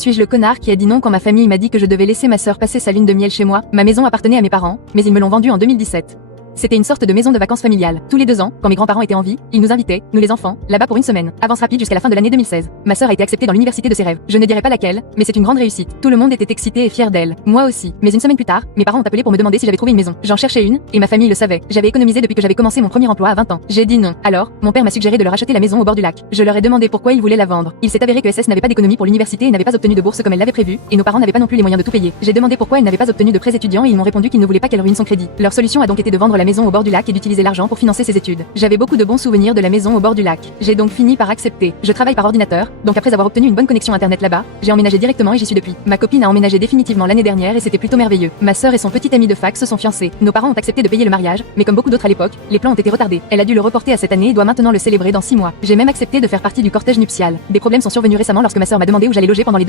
Suis-je le connard qui a dit non quand ma famille m'a dit que je devais laisser ma sœur passer sa lune de miel chez moi? Ma maison appartenait à mes parents, mais ils me l'ont vendue en 2017. C'était une sorte de maison de vacances familiale. Tous les 2 ans, quand mes grands-parents étaient en vie, ils nous invitaient, nous les enfants, là-bas pour une semaine. Avance rapide jusqu'à la fin de l'année 2016. Ma sœur a été acceptée dans l'université de ses rêves. Je ne dirai pas laquelle, mais c'est une grande réussite. Tout le monde était excité et fier d'elle. Moi aussi. Mais une semaine plus tard, mes parents ont appelé pour me demander si j'avais trouvé une maison. J'en cherchais une, et ma famille le savait. J'avais économisé depuis que j'avais commencé mon premier emploi à 20 ans. J'ai dit non. Alors, mon père m'a suggéré de leur acheter la maison au bord du lac. Je leur ai demandé pourquoi ils voulaient la vendre. Il s'est avéré que SS n'avait pas d'économie pour l'université et n'avait pas obtenu de bourse comme elle l'avait prévu, et nos parents n'avaient pas non plus les moyens de tout payer. J'ai demandé pourquoi elle n'avait pas obtenu de prêts étudiants et ils m'ont répondu qu'ils ne voulaient pas qu'elle ruine son crédit. Leur solution a donc été de vendre la maison au bord du lac et d'utiliser l'argent pour financer ses études. J'avais beaucoup de bons souvenirs de la maison au bord du lac. J'ai donc fini par accepter. Je travaille par ordinateur, donc après avoir obtenu une bonne connexion internet là-bas, j'ai emménagé directement et j'y suis depuis. Ma copine a emménagé définitivement l'année dernière et c'était plutôt merveilleux. Ma sœur et son petit ami de fac se sont fiancés. Nos parents ont accepté de payer le mariage, mais comme beaucoup d'autres à l'époque, les plans ont été retardés. Elle a dû le reporter à cette année et doit maintenant le célébrer dans 6 mois. J'ai même accepté de faire partie du cortège nuptial. Des problèmes sont survenus récemment lorsque ma sœur m'a demandé où j'allais loger pendant les 2 semaines